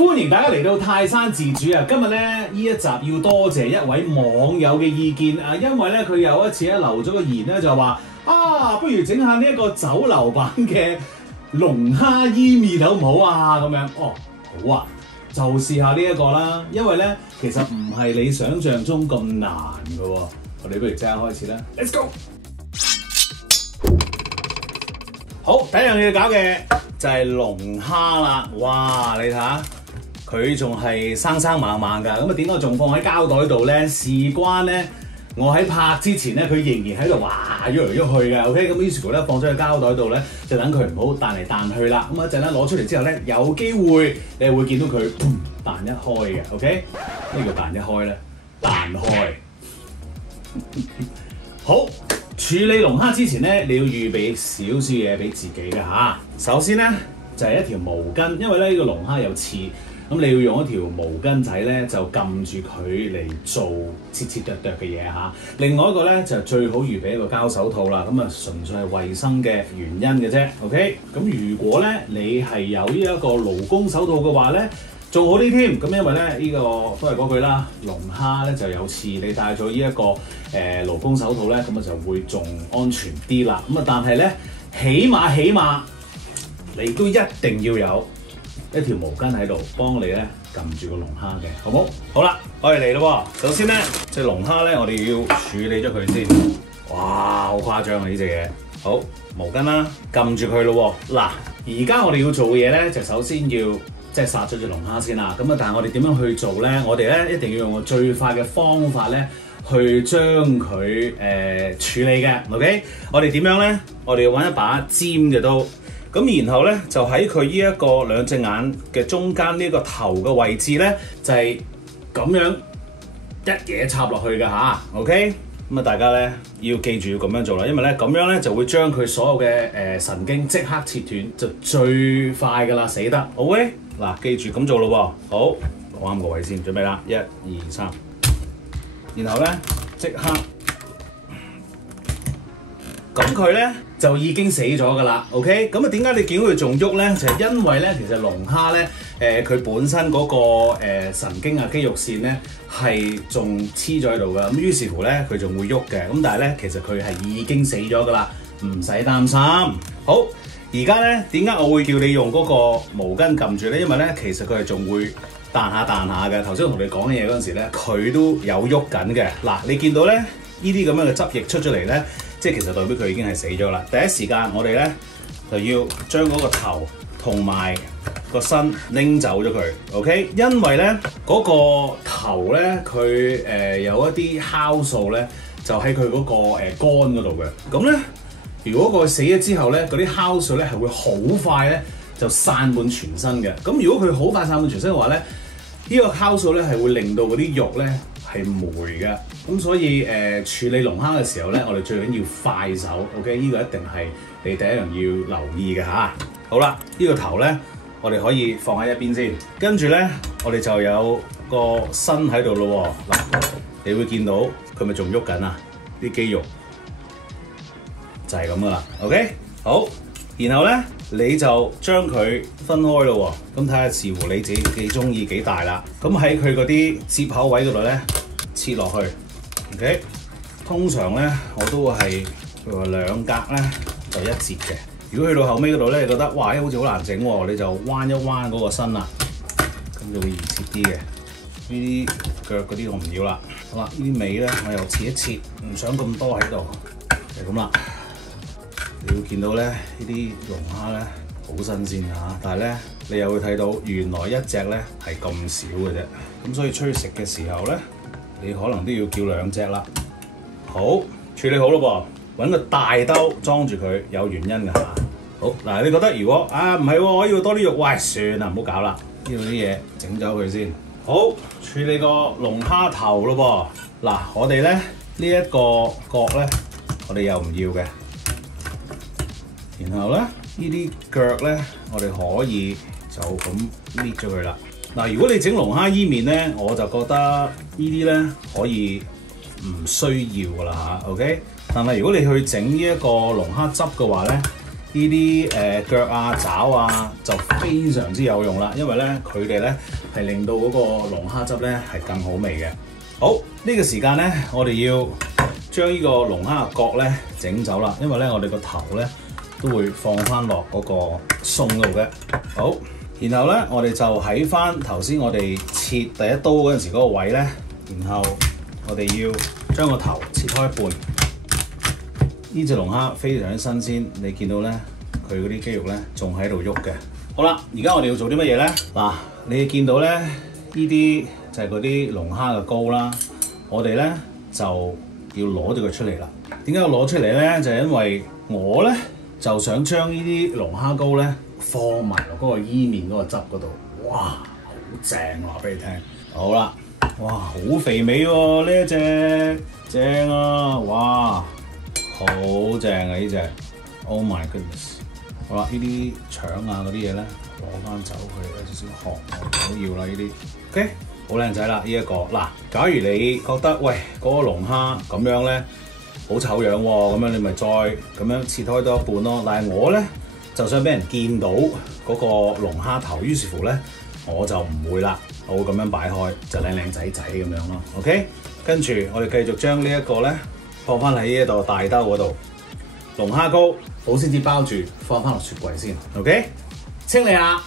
歡迎大家嚟到泰山自主啊！今日咧呢一集要多謝一位網友嘅意見啊，因為咧佢有一次咧留咗個言咧就話不如整下呢一個酒樓版嘅龍蝦伊麵好唔好啊？咁樣好啊，就試下呢一個啦，因為咧其實唔係你想象中咁難㗎喎。我哋不如即刻開始啦 ，Let's go！ 好，第一樣嘢要搞嘅就係龍蝦啦，哇！你睇下佢仲係生生猛猛㗎，咁啊點解仲放喺膠袋度咧？事關咧，我喺拍之前咧，佢仍然喺度喐嚟喐去嘅 ，OK？ 咁於是乎咧，放咗喺膠袋度咧，就等佢唔好彈嚟彈去啦。咁一陣咧攞出嚟之後咧，有機會你係會見到佢彈一開嘅 ，OK？ 咩叫彈一開咧？彈開。好。處理龍蝦之前咧，你要預備少少嘢俾自己嘅嚇。首先咧就係一條毛巾，因為咧呢個龍蝦有刺，咁你要用一條毛巾仔咧就撳住佢嚟做切切剁剁嘅嘢嚇。另外一個咧就最好預備一個膠手套啦，咁啊純粹係衞生嘅原因嘅啫。OK， 咁如果咧你係有呢一個勞工手套嘅話咧，仲好啲添，咁因為咧呢個都係嗰句啦，龍蝦咧就有刺，你戴咗呢一個勞工手套咧，咁啊就會仲安全啲啦。咁啊，但係咧起碼你都一定要有一條毛巾喺度幫你咧撳住個龍蝦嘅，好冇？好啦，我哋嚟咯喎。首先咧，隻龍蝦咧，我哋要處理咗佢先。哇，好誇張啊呢隻嘢！好，毛巾啦，撳住佢咯喎。嗱，而家我哋要做嘅嘢咧，就首先要即係殺咗隻龍蝦先啦，咁啊，但係我哋點樣去做咧？我哋咧一定要用個最快嘅方法咧，去將佢處理嘅。OK， 我哋點樣咧？我哋要揾一把尖嘅刀，咁然後咧就喺佢呢一個兩隻眼嘅中間呢個頭嘅位置咧，就係咁樣一嘢插落去嘅嚇。OK， 咁啊大家咧要記住要咁樣做啦，因為咧咁樣咧就會將佢所有嘅神經即刻切斷，就最快噶啦，死得。OK。嗱，記住咁做咯喎，好，攞啱個位先，準備啦，1、2、3，然後咧即刻，咁佢咧就已經死咗噶啦 ，OK？ 咁啊點解你見到佢仲喐咧？就係因為咧，其實龍蝦咧，佢本身嗰個神經啊肌肉線咧係仲黐咗喺度噶，咁於是乎咧佢仲會喐嘅，咁但係咧其實佢係已經死咗噶啦，唔使擔心。好。而家咧，點解我會叫你用嗰個毛巾撳住咧？因為咧，其實佢係仲會彈下嘅。頭先我同你講嘅嘢嗰陣時咧，佢都有喐緊嘅。嗱，你見到咧呢啲咁樣嘅汁液出咗嚟咧，即係其實代表佢已經係死咗啦。第一時間我哋咧就要將嗰個頭同埋個身拎走咗佢 ，OK？ 因為咧嗰個頭咧佢有一啲酵素咧，就喺佢嗰個肝嗰度嘅。咁咧。如果佢死咗之後咧，嗰啲酵素咧係會好快咧就散滿全身嘅。咁如果佢好快散滿全身嘅話咧，呢個酵素咧係會令到嗰啲肉咧係霉嘅。咁所以處理龍蝦嘅時候咧，我哋最緊要快手。OK， 呢個一定係你第一樣要留意嘅嚇。好啦，呢個頭咧我哋可以放喺一邊先。跟住咧，我哋就有個身喺度咯喎。嗱，你會見到佢咪仲喐緊啊？啲肌肉。就係咁噶啦 ，OK， 好，然後咧你就將佢分開咯喎，咁睇下視乎你自己幾中意幾大啦。咁喺佢嗰啲接口位嗰度咧切落去 ，OK， 通常咧我都會係譬如話兩格咧就一截嘅。如果去到後尾嗰度咧，你覺得哇好似好難整喎，你就彎一彎嗰個身啦，咁就會易切啲嘅。呢啲腳嗰啲我唔要啦。好啦，呢啲尾咧我又切一切，唔想咁多喺度，就咁啦。你會見到咧，呢啲龍蝦咧好新鮮嚇，但係咧你又會睇到原來一隻咧係咁少嘅啫，咁所以出去食嘅時候咧，你可能都要叫兩隻啦。好，處理好咯噃，揾個大兜裝住佢，有原因㗎嚇。好嗱，你覺得如果唔係喎，我要多啲肉，喂算啦，唔好搞啦，呢度啲嘢整走佢先。好，處理個龍蝦頭咯噃，嗱我哋咧呢一個角咧，我哋又唔要嘅。然後咧，呢啲腳咧，我哋可以就咁搣咗佢啦。嗱，如果你整龍蝦伊麵咧，我就覺得呢啲咧可以唔需要噶啦嚇 ，OK？但係如果你去整呢一個龍蝦汁嘅話咧，呢啲腳啊、爪啊就非常之有用啦，因為咧佢哋咧係令到嗰個龍蝦汁咧係更好味嘅。好，呢個時間咧，我哋要將呢個龍蝦嘅角咧整走啦，因為咧我哋個頭咧都會放翻落嗰個餸度嘅。好，然後咧我哋就喺翻頭先我哋切第一刀嗰陣時嗰個位咧，然後我哋要將個頭切開一半。呢隻龍蝦非常之新鮮，你見到咧佢嗰啲肌肉咧仲喺度喐嘅。好啦，而家我哋要做啲乜嘢咧？嗱，你見到咧呢啲就係嗰啲龍蝦嘅膏啦，我哋咧就要攞咗佢出嚟啦。點解要攞出嚟咧？就係因為我咧就想將呢啲龍蝦膏咧放埋落嗰個伊麵嗰個汁嗰度。哇，好正話俾你聽。好啦，哇，好肥美喎呢一隻，正啊！哇，好正啊呢隻 ！Oh my goodness！ 好啦，呢啲腸啊嗰啲嘢咧攞翻走佢，有少少殼我唔要啦呢啲。OK。好靚仔啦！呢一個嗱，假如你覺得喂嗰個龍蝦咁樣咧好醜樣喎，咁樣你咪再咁樣切開多一半咯。但係我咧就想俾人見到嗰個龍蝦頭，於是乎咧我就唔會啦，我會咁樣擺開，就靚靚仔仔咁樣咯。OK， 跟住我哋繼續將呢一個咧放翻喺呢一度大兜嗰度，龍蝦膏保鮮紙包住，放翻落雪櫃先。OK， 清理下。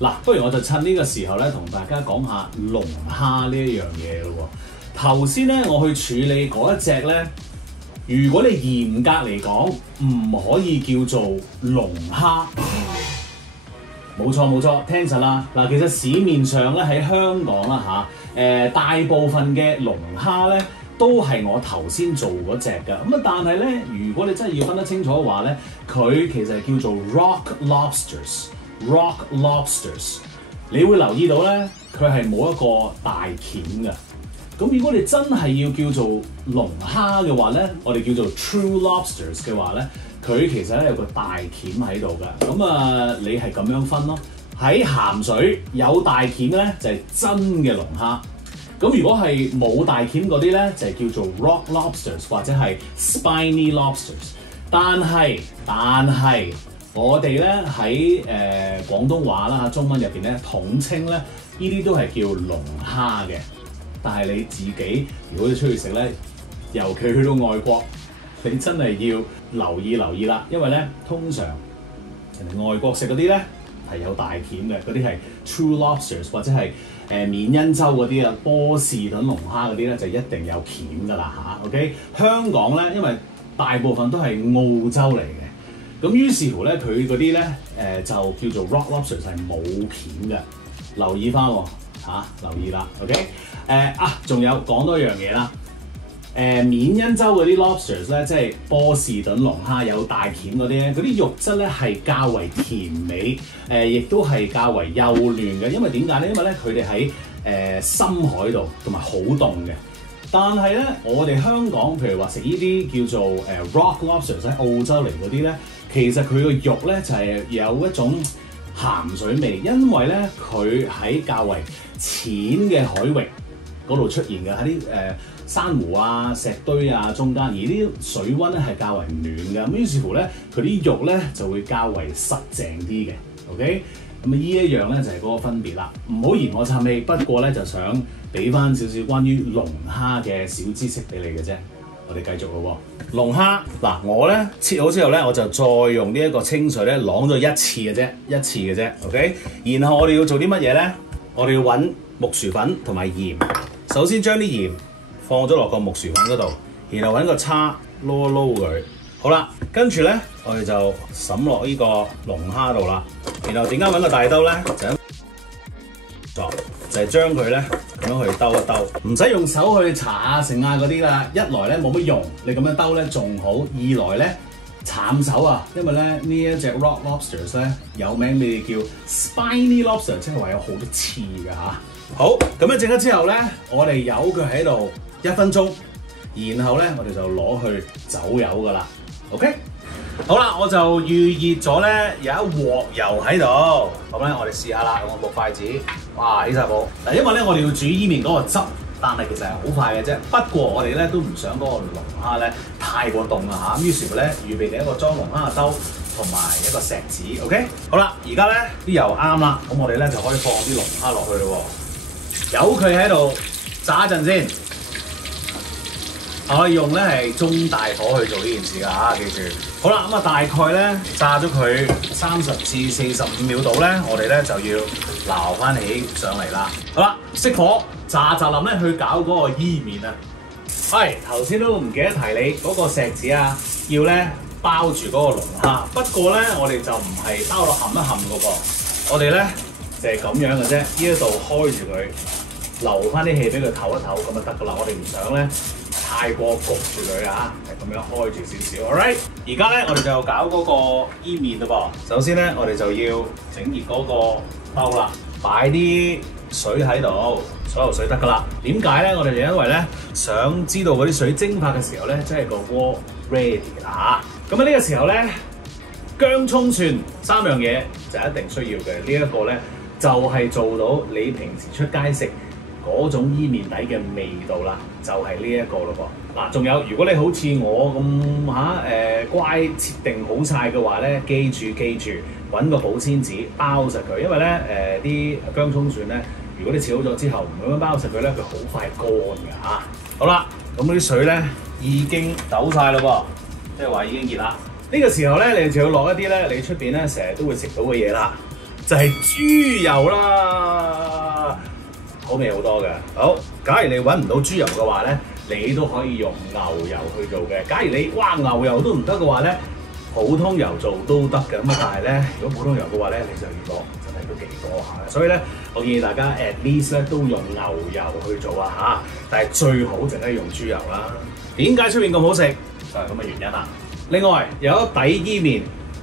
嗱，不如我就趁呢個時候咧，同大家講下龍蝦呢一樣嘢咯喎。頭先咧，我去處理嗰一隻咧，如果你嚴格嚟講，唔可以叫做龍蝦。冇錯，聽實啦。嗱，其實市面上咧喺香港啦大部分嘅龍蝦咧都係我頭先做嗰隻㗎。咁啊，但係咧，如果你真係要分得清楚嘅話咧，佢其實係叫做 rock lobsters。你會留意到咧，佢係冇一個大鉗嘅。咁如果你真係要叫做龍蝦嘅話咧，我哋叫做 true lobsters 嘅話咧，佢其實咧有個大鉗喺度㗎。咁啊，你係咁樣分咯。喺鹹水有大鉗咧，就係真嘅龍蝦。咁如果係冇大鉗嗰啲咧，就係叫做 rock lobsters 或者係 spiny lobsters。但係我哋咧喺廣東話啦、中文入邊咧統稱咧，呢啲都係叫龍蝦嘅。但係你自己如果你出去食咧，尤其去到外國，你真係要留意啦，因為咧通常人哋外國食嗰啲咧係有大鉗嘅，嗰啲係 true lobsters 或者係緬因州嗰啲啊，波士頓龍蝦嗰啲咧就一定有鉗㗎啦嚇。OK， 香港咧因為大部分都係澳洲嚟嘅。咁於是乎咧，佢嗰啲咧就叫做 rock lobsters 係冇鉗嘅，留意翻喎留意啦 ，OK？ 仲有講多一樣嘢啦，緬因州嗰啲 lobsters 咧，即係波士頓龍蝦有大鉗嗰啲咧，嗰啲肉質咧係較為甜美，亦都係較為幼嫩嘅。因為點解咧？因為咧佢哋喺深海度，同埋好凍嘅。但係咧，我哋香港譬如話食呢啲叫做rock lobsters 喺澳洲嚟嗰啲咧，其實佢個肉咧就係有一種鹹水味，因為咧佢喺較為淺嘅海域嗰度出現嘅，喺啲珊瑚啊、石堆啊中間，而啲水溫咧係較為暖嘅，咁於是乎咧佢啲肉咧就會較為實淨啲嘅。OK， 咁呢一樣咧就係嗰個分別啦。唔好嫌我插味，不過咧就想俾翻少少關於龍蝦嘅小知識俾你嘅啫。我哋繼續咯喎，龍蝦嗱，我咧切好之後咧，我就再用呢一個清水咧啷咗一次嘅啫，OK。然後我哋要做啲乜嘢咧？我哋要揾木薯粉同埋鹽。首先將啲鹽放咗落個木薯粉嗰度，然後揾個叉撈一撈佢。好啦，跟住咧我哋就揼落呢個龍蝦度啦。然後點解揾個大兜咧？就係將佢咧咁樣去兜一兜，唔使用手去搽下剩啊嗰啲啦。一來咧冇乜用，你咁樣兜咧仲好；二來咧慘手啊，因為咧呢一隻 rock lobsters 咧有名你哋叫 spiny lobster， 即係話有好多刺㗎嚇。好，咁樣整咗之後咧，我哋由佢喺度1分鐘，然後咧我哋就攞去走油㗎啦。OK。好啦，我就預熱咗咧有一鑊油喺度，咁咧我哋試下啦，用個木筷子，哇起晒泡。嗱，因為咧我哋要煮伊麵嗰個汁，但係其實係好快嘅啫。不過我哋咧都唔想嗰個龍蝦咧太過凍啦嚇，於是乎咧預備另一個裝龍蝦嘅兜，同埋一個錫紙 ，OK？ 好啦，而家咧啲油啱啦，咁我哋咧就可以放啲龍蝦落去咯喎，由佢喺度炸一陣先。我用咧係中大火去做呢件事㗎嚇，記住。好啦，咁啊大概咧炸咗佢30至45秒度咧，我哋咧就要撈翻起上嚟啦。好啦，熄火，炸淋咧去搞嗰個伊麵啊。係頭先都唔記得提你嗰個錫紙啊，要咧包住嗰個龍蝦。不過咧，我哋就唔係包落冚一冚嗰個，我哋咧就係咁樣嘅啫。呢一度開住佢，留翻啲氣俾佢唞一唞，咁就得㗎啦。我哋唔想咧太過焗住佢啊，係咁樣開住少少。Alright， 而家咧我哋就搞嗰個伊麵嘞噃。首先咧，我哋就要整熱嗰個兜啦，擺啲水喺度。所有水得㗎啦。點解咧？我哋就因為咧想知道嗰啲水蒸發嘅時候咧，即係個鍋 ready 啦嚇。咁喺呢個時候咧，薑葱蒜3樣嘢就一定需要嘅。呢一個咧就係做到你平時出街食嗰種伊麵底嘅味道啦，就係呢一個咯噃。嗱，仲有如果你好似我咁乖設定好晒嘅話咧，記住揾個保鮮紙包實佢，因為咧啲薑葱蒜咧。如果你切好咗之後唔咁樣包實佢咧，佢好快乾㗎嚇。好啦，咁嗰啲水咧已經抖晒啦噃，即係話已經熱啦。呢個時候咧，你就要落一啲咧，你出邊咧成日都會食到嘅嘢啦，就係豬油啦，好味好多嘅。好，假如你揾唔到豬油嘅話咧，你都可以用牛油去做嘅。假如你牛油都唔得嘅話咧，普通油做都得嘅。咁但係咧，如果普通油嘅話咧，你就要落真係都幾多下。所以咧，我建議大家 at least 咧都用牛油去做啊嚇，但係最好淨係用豬油啦。點解出面咁好食？就係咁嘅原因啦。另外有一底伊麵，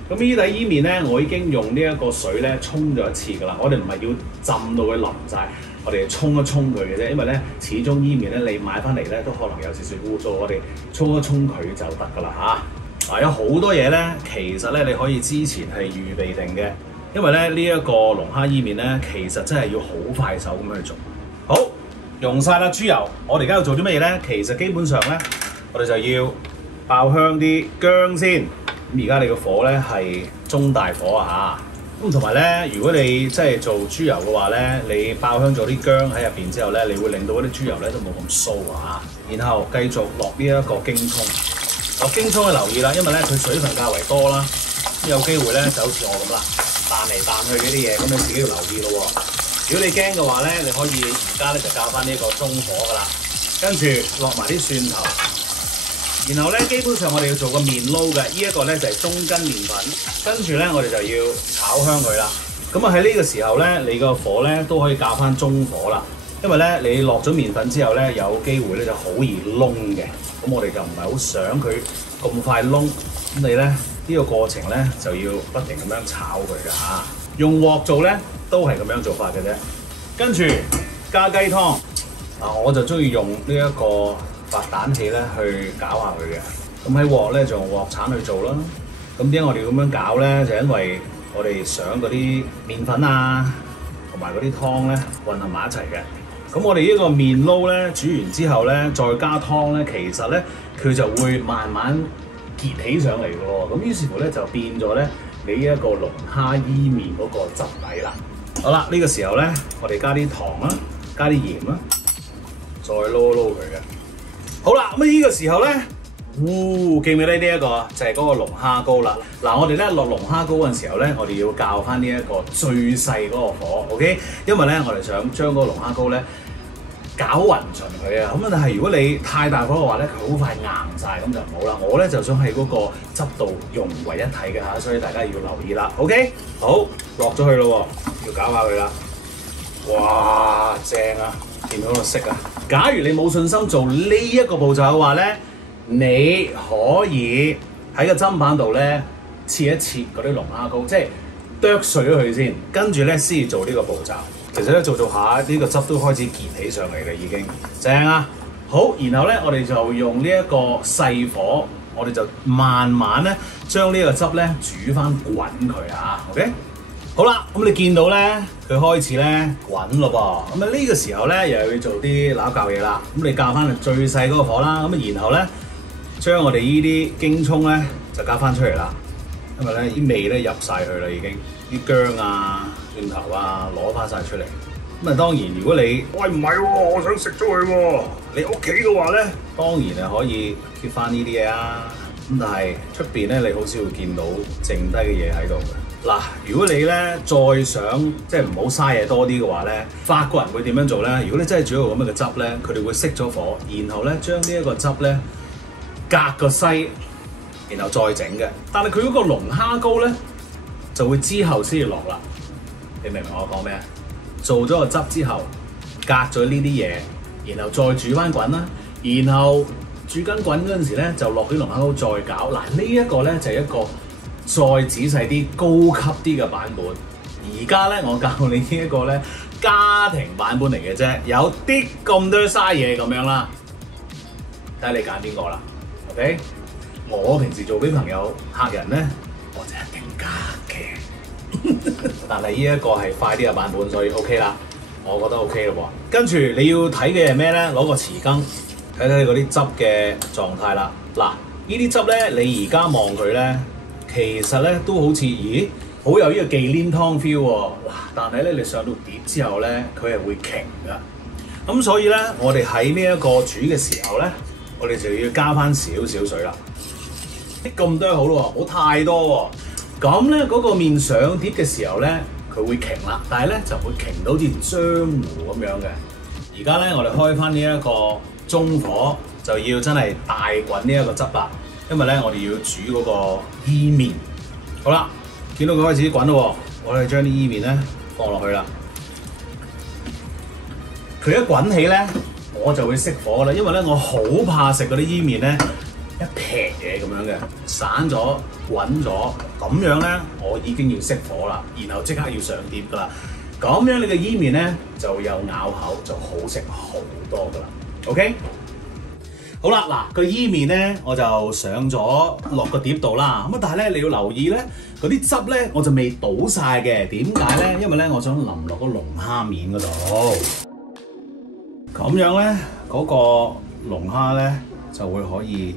咁呢底伊麵咧，我已經用呢一個水咧沖咗一次㗎啦。我哋唔係要浸到佢淋晒，我哋沖一沖佢嘅啫。因為咧，始終伊麵咧你買翻嚟咧都可能有少少污糟，我哋沖一沖佢就得㗎啦嚇。有好多嘢咧，其實咧你可以之前係預備定嘅。因為咧呢一個龍蝦伊麵咧，其實真係要好快手咁去做。好，用晒啦豬油，我哋而家要做啲乜嘢咧？其實基本上咧，我哋就要爆香啲薑先。咁而家你個火咧係中大火啊嚇。咁同埋咧，如果你即係做豬油嘅話咧，你爆香咗啲薑喺入邊之後咧，你會令到嗰啲豬油咧都冇咁騷啊。然後繼續落呢一個京葱。落京葱嘅留意啦，因為咧佢水分較為多啦，有機會咧就好似我咁啦。彈嚟彈去嗰啲嘢，咁你自己要留意咯喎。如果你驚嘅話咧，你可以而家咧就校翻呢個中火噶啦，跟住落埋啲蒜頭，然後咧基本上我哋要做個麵撈嘅，呢一個咧就係中筋麵粉，跟住咧我哋就要炒香佢啦。咁啊喺呢個時候咧，你個火咧都可以校翻中火啦，因為咧你落咗麵粉之後咧，有機會咧就好易燶嘅。咁我哋就唔係好想佢咁快燶，咁你咧。呢個過程咧就要不停咁樣炒佢㗎嚇，用鑊做咧都係咁樣做法嘅啫。跟住加雞湯，我就中意用呢一個白蛋器咧去攪下佢嘅。咁喺鑊咧就用鑊鏟去做啦。咁點解我哋咁樣攪咧？就因為我哋想嗰啲麵粉啊同埋嗰啲湯咧混合埋一齊嘅。咁我哋呢個麵撈咧煮完之後咧再加湯咧，其實咧佢就會慢慢結起上嚟嘅喎，咁於是乎咧就變咗咧你呢一個龍蝦伊麵嗰個汁底啦。好啦，呢個時候咧，我哋加啲糖啦，加啲鹽啦，再撈佢嘅。好啦，咁呢個時候咧，記唔記得呢一個就係嗰個龍蝦膏啦。嗱，我哋咧落龍蝦膏嗰陣時候咧，我哋要校翻呢一個最細嗰個火 ，OK？ 因為咧我哋想將嗰個龍蝦膏咧攪勻勻佢啊，咁但係如果你太大火嘅話咧，佢好快硬晒，咁就唔好啦。我咧就想喺嗰個汁度融為一體嘅嚇，所以大家要留意啦。OK， 好，落咗去咯喎，要搞下佢啦。哇，正啊！見到個色啊！假如你冇信心做呢一個步驟嘅話咧，你可以喺個砧板度咧切一切嗰啲龍蝦膏，即係剁碎咗佢先，跟住咧先做呢個步驟。其實咧做下呢個汁都開始結起上嚟嘅，已經正啊！好，然後咧我哋就用呢一個細火，我哋就慢慢咧將呢個汁咧煮翻滾佢啊 ，OK？ 好啦，咁你見到咧佢開始咧滾咯噃，咁啊呢個時候咧又要做啲攪教嘢啦。咁你校翻最細嗰個火啦，咁啊然後咧將我哋呢啲京葱咧就加翻出嚟啦。因為咧啲味咧入晒去啦，已經啲薑啊、蒜頭啊攞翻晒出嚟。咁啊當然，如果你喂唔係喎，我想食咗佢喎，你屋企嘅話咧，當然係可以 keep 翻呢啲嘢啊。咁但係出邊咧，你好少會見到剩低嘅嘢喺度嘅。嗱，如果你咧再想即係唔好嘥嘢多啲嘅話咧，法國人會點樣做咧？如果你真係煮一個咁樣嘅汁咧，佢哋會熄咗火，然後咧將呢一個汁咧隔個篩，然後再整嘅。但係佢嗰個龍蝦膏咧就會之後先至落啦。你明唔明我講咩啊？做咗個汁之後，隔咗呢啲嘢，然後再煮翻滾啦，然後煮緊滾嗰陣時咧，就落啲龍蝦膏再攪。嗱，呢一個咧就係一個再仔細啲、高級啲嘅版本。而家咧，我教你呢一個咧家庭版本嚟嘅啫，有啲咁多嘥嘢咁樣啦。睇下你揀邊個啦 ，OK？ 我平時做俾朋友、客人咧，我就一定加嘅。但係呢一個係快啲嘅版本，所以 OK 啦，我覺得 OK 咯喎。跟住你要睇嘅係咩咧？攞個匙羹睇睇嗰啲汁嘅狀態啦。嗱，呢啲汁咧，你而家望佢咧，其實咧都好似，咦，好有呢個忌廉湯 feel 喎。嗱，但係咧你上到碟之後咧，佢係會瓊噶。咁所以咧，我哋喺呢一個煮嘅時候咧，我哋就要加翻少少水啦。咁多好咯喎，唔好太多喎。咁咧嗰個麵上碟嘅時候咧，佢會瓊啦，但係咧就會瓊到好似漿糊咁樣嘅。而家咧我哋開翻呢一個中火，就要真係大滾呢一個汁啦，因為咧我哋要煮嗰個伊麵。好啦，見到佢開始滾咯，我哋將啲伊麵咧放落去啦。佢一滾起咧，我就會熄火啦，因為咧我好怕食嗰啲伊麵咧一劈嘢咁樣嘅，散咗滾咗，咁樣咧我已經要熄火啦，然後即刻要上碟噶啦。咁樣你嘅伊麵咧就有咬口，就好食好多噶啦。OK， 好啦，嗱個伊麵咧我就上咗落個碟度啦。咁啊，但係咧你要留意咧，嗰啲汁咧我就未倒晒嘅。點解咧？因為咧我想淋落個龍蝦面嗰度。咁樣咧嗰個龍蝦咧就會可以。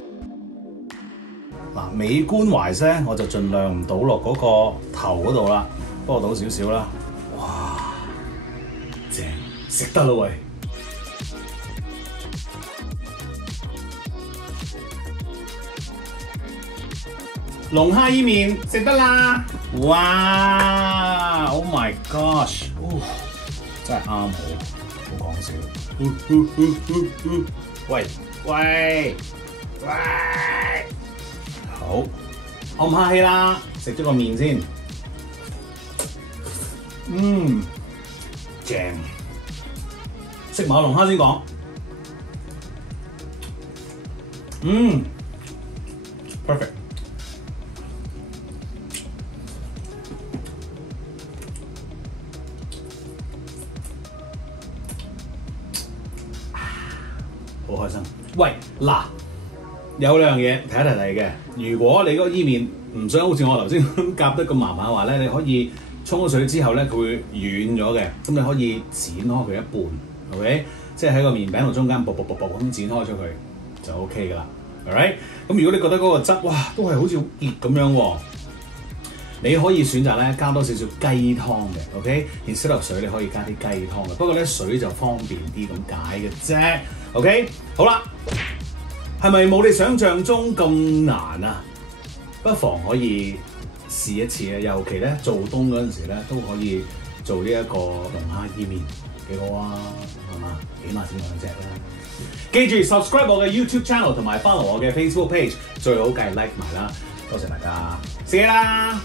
嗱，美觀懷咧，我就盡量唔倒落嗰個頭嗰度啦，不過倒少少啦。哇，正，食得啦喂！龍蝦伊麵食得啦！哇 ！Oh my gosh！ 真係啱好，冇講笑。喂！好，我唔客氣啦，食咗個麵先。正。食埋龍蝦先講。perfect。好開心。喂，嗱。有兩樣嘢提一提你嘅，如果你嗰個伊麵唔想好似我頭先咁夾得咁麻煩嘅話咧，你可以沖咗水之後咧，佢會軟咗嘅，咁你可以剪開佢一半 ，OK， 即係喺個麵餅度中間薄咁剪開咗佢就 OK 噶啦 ，alright。咁如果你覺得嗰個汁哇都係好似好熱咁樣喎，你可以選擇咧加多少少雞湯嘅 ，OK，instead of 水你可以加啲雞湯嘅，不過咧水就方便啲咁解嘅啫 ，OK， 好啦。係咪冇你想象中咁難啊？不妨可以試一次啊！尤其咧做冬嗰陣時咧，都可以做呢一個龍蝦伊麵，幾好啊，係嘛？起碼整兩隻啦。記住 subscribe 我嘅 YouTube channel 同埋 follow 我嘅 Facebook page， 最好梗係 like 埋啦。多謝大家，食嘢啦！